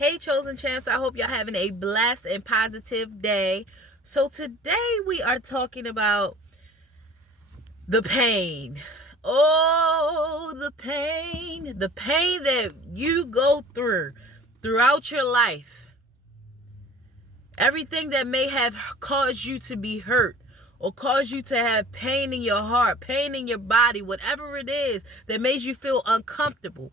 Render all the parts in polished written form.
Hey, Chosen Champs, I hope y'all having a blessed and positive day. So today we are talking about the pain. Oh, the pain that you go throughout your life. Everything that may have caused you to be hurt or caused you to have pain in your heart, pain in your body, whatever it is that made you feel uncomfortable.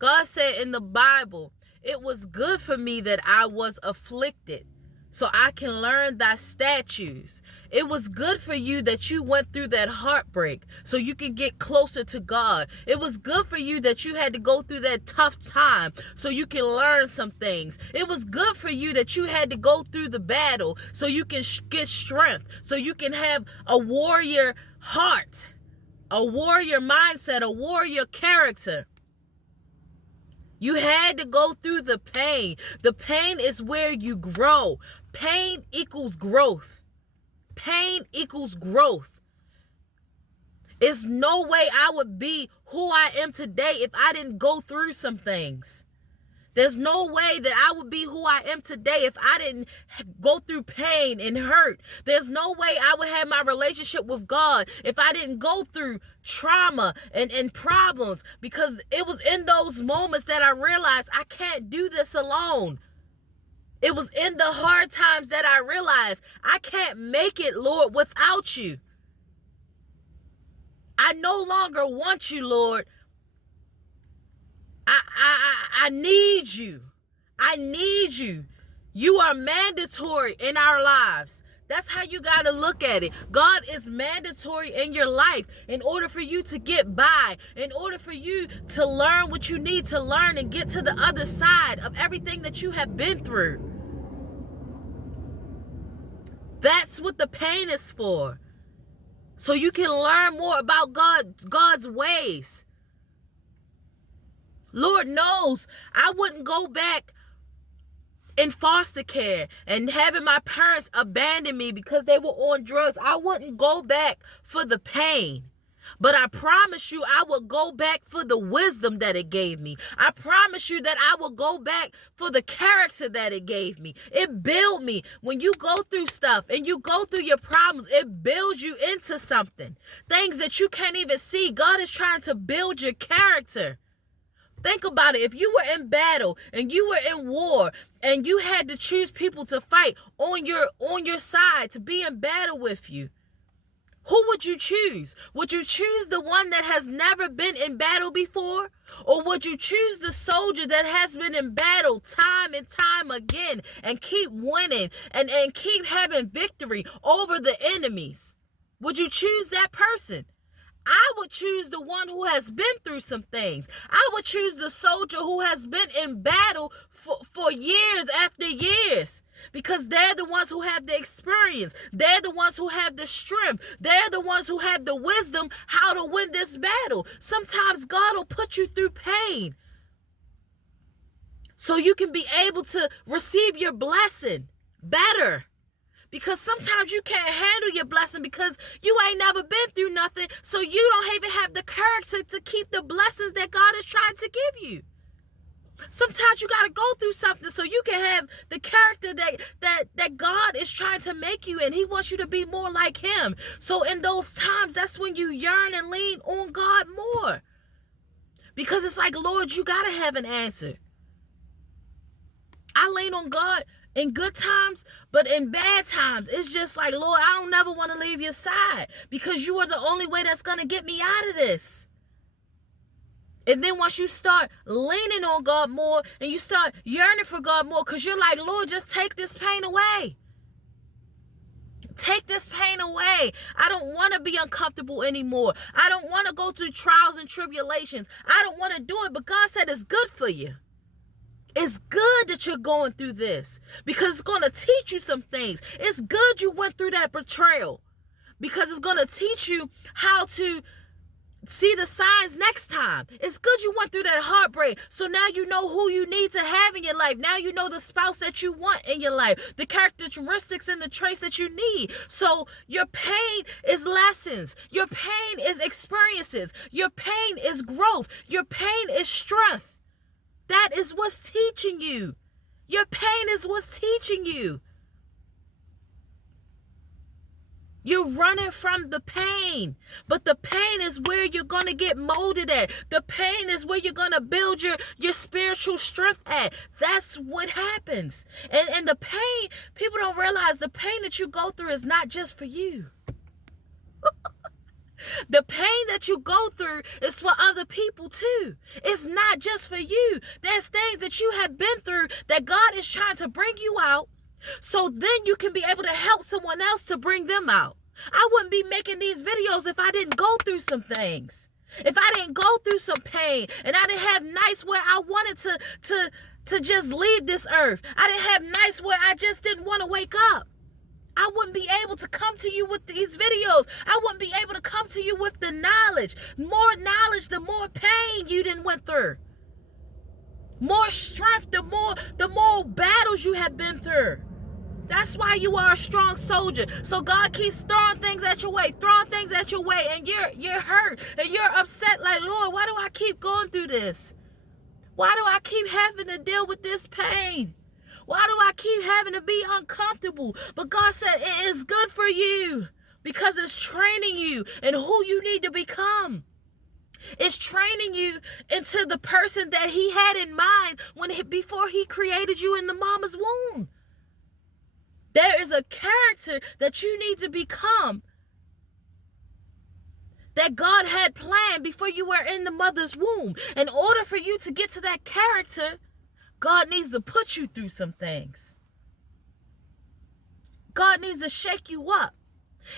God said in the Bible, it was good for me that I was afflicted, so I can learn thy statutes. It was good for you that you went through that heartbreak so you can get closer to God. It was good for you that you had to go through that tough time so you can learn some things. It was good for you that you had to go through the battle so you can get strength, so you can have a warrior heart, a warrior mindset, a warrior character. You had to go through the pain. The pain is where you grow. Pain equals growth. Pain equals growth. There's no way I would be who I am today if I didn't go through some things. There's no way that I would be who I am today if I didn't go through pain and hurt. There's no way I would have my relationship with God if I didn't go through trauma and problems, because it was in those moments that I realized I can't do this alone. It was in the hard times that I realized I can't make it, Lord, without you. I no longer want you, Lord. I need you. I need you. You are mandatory in our lives. That's how you got to look at it. God is mandatory in your life in order for you to get by, in order for you to learn what you need to learn and get to the other side of everything that you have been through. That's what the pain is for. So you can learn more about God's ways. Lord knows I wouldn't go back in foster care and having my parents abandon me because they were on drugs. I wouldn't go back for the pain. But I promise you, I will go back for the wisdom that it gave me. I promise you that I will go back for the character that it gave me. It built me. When you go through stuff and you go through your problems, it builds you into something. Things that you can't even see. God is trying to build your character. Think about it. If you were in battle and you were in war and you had to choose people to fight on your side, to be in battle with you, who would you choose? Would you choose the one that has never been in battle before? Or would you choose the soldier that has been in battle time and time again and keep winning and keep having victory over the enemies? Would you choose that person? I would choose the one who has been through some things. I would choose the soldier who has been in battle for years after years, because they're the ones who have the experience. They're the ones who have the strength. They're the ones who have the wisdom how to win this battle. Sometimes God will put you through pain so you can be able to receive your blessing better. Because sometimes you can't handle your blessing because you ain't never been through nothing. So you don't even have the character to keep the blessings that God is trying to give you. Sometimes you got to go through something so you can have the character that God is trying to make you, and he wants you to be more like him. So in those times, that's when you yearn and lean on God more. Because it's like, Lord, you got to have an answer. I lean on God in good times, but in bad times, it's just like, Lord, I don't never want to leave your side because you are the only way that's going to get me out of this. And then once you start leaning on God more and you start yearning for God more, because you're like, Lord, just take this pain away. Take this pain away. I don't want to be uncomfortable anymore. I don't want to go through trials and tribulations. I don't want to do it, but God said it's good for you. It's good that you're going through this because it's going to teach you some things. It's good you went through that betrayal because it's going to teach you how to see the signs next time. It's good you went through that heartbreak. So now you know who you need to have in your life. Now you know the spouse that you want in your life, the characteristics and the traits that you need. So your pain is lessons. Your pain is experiences. Your pain is growth. Your pain is strength. That is what's teaching you. Your pain is what's teaching you. You're running from the pain, but the pain is where you're going to get molded at. The pain is where you're going to build your spiritual strength at. That's what happens. And the pain, people don't realize the pain that you go through is not just for you. The pain that you go through is for other people too. It's not just for you. There's things that you have been through that God is trying to bring you out, so then you can be able to help someone else to bring them out. I wouldn't be making these videos if I didn't go through some things. If I didn't go through some pain, and I didn't have nights where I wanted to just leave this earth. I didn't have nights where I just didn't want to wake up. I wouldn't be able to come to you with these videos. I wouldn't be able to come to you with the knowledge. More knowledge, the more pain you didn't went through. More strength, the more battles you have been through. That's why you are a strong soldier. So God keeps throwing things at your way, and you're hurt and you're upset like, Lord, why do I keep going through this? Why do I keep having to deal with this pain? Why do I keep having to be uncomfortable? But God said it is good for you because it's training you in who you need to become. It's training you into the person that He had in mind before He created you in the mama's womb. There is a character that you need to become that God had planned before you were in the mother's womb. In order for you to get to that character, God needs to put you through some things. God needs to shake you up.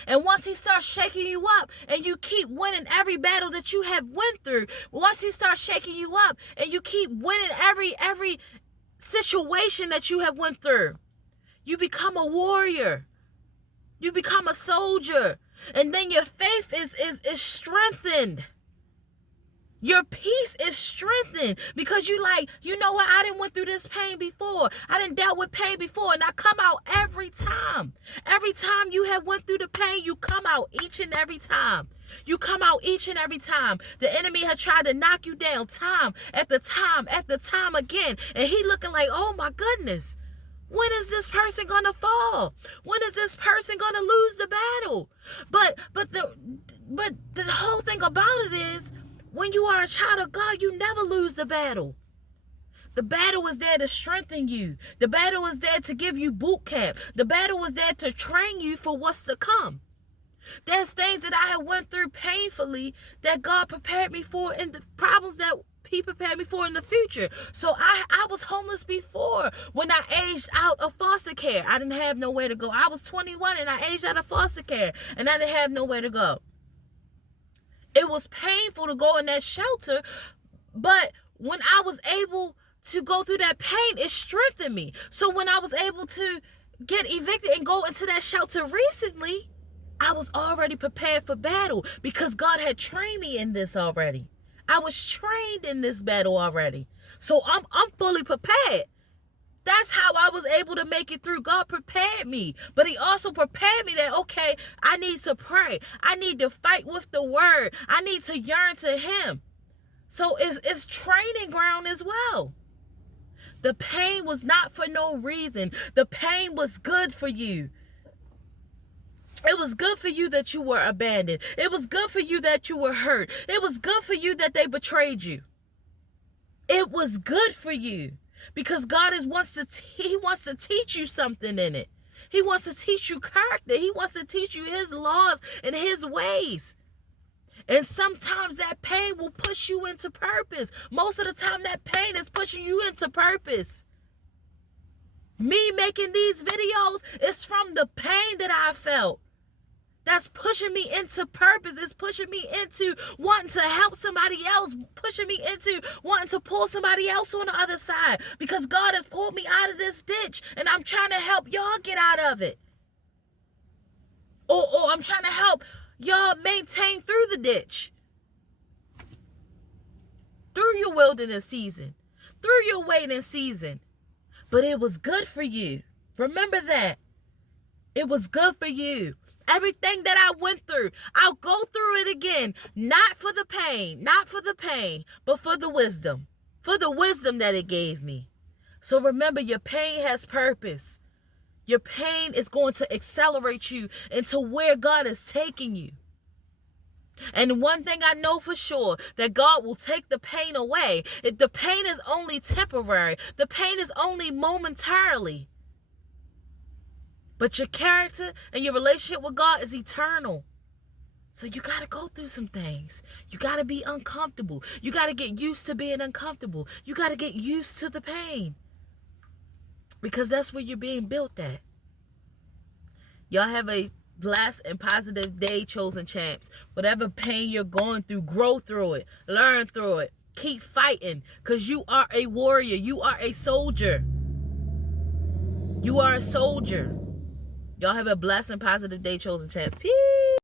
And once He starts shaking you up and you keep winning every battle that you have went through, once He starts shaking you up and you keep winning every situation that you have went through, you become a warrior. You become a soldier. And then your faith is strengthened. Your peace is strengthened because you know what? I didn't went through this pain before. I didn't dealt with pain before, and I come out every time. Every time you have went through the pain, you come out each and every time. You come out each and every time. The enemy has tried to knock you down time after time after time again, and he looking like, oh my goodness, when is this person gonna fall? When is this person gonna lose the battle? But the whole thing about it is, when you are a child of God, you never lose the battle. The battle is there to strengthen you. The battle is there to give you boot camp. The battle is there to train you for what's to come. There's things that I have went through painfully that God prepared me for, and the problems that He prepared me for in the future. So I was homeless before when I aged out of foster care. I didn't have nowhere to go. I was 21 and I aged out of foster care, and I didn't have nowhere to go. It was painful to go in that shelter, but when I was able to go through that pain, it strengthened me. So when I was able to get evicted and go into that shelter recently, I was already prepared for battle because God had trained me in this already. I was trained in this battle already. So I'm fully prepared. That's how I was able to make it through. God prepared me. But He also prepared me that, okay, I need to pray. I need to fight with the word. I need to yearn to Him. So it's training ground as well. The pain was not for no reason. The pain was good for you. It was good for you that you were abandoned. It was good for you that you were hurt. It was good for you that they betrayed you. It was good for you. Because God wants to teach you something in it. He wants to teach you character. He wants to teach you His laws and His ways. And sometimes that pain will push you into purpose. Most of the time that pain is pushing you into purpose. Me making these videos is from the pain that I felt. That's pushing me into purpose. It's pushing me into wanting to help somebody else, pushing me into wanting to pull somebody else on the other side, because God has pulled me out of this ditch and I'm trying to help y'all get out of it. Or I'm trying to help y'all maintain through the ditch, through your wilderness season, through your waiting season. But it was good for you. Remember that. It was good for you. Everything that I went through, I'll go through it again. Not for the pain, but for the wisdom. For the wisdom that it gave me. So remember, your pain has purpose. Your pain is going to accelerate you into where God is taking you. And one thing I know for sure, that God will take the pain away. The pain is only temporary. The pain is only momentarily. But your character and your relationship with God is eternal. So you got to go through some things. You got to be uncomfortable. You got to get used to being uncomfortable. You got to get used to the pain. Because that's where you're being built at. Y'all have a blessed and positive day, chosen champs. Whatever pain you're going through, grow through it. Learn through it. Keep fighting, because you are a warrior. You are a soldier. You are a soldier. Y'all have a blessed and positive day, chosen champs. Peace.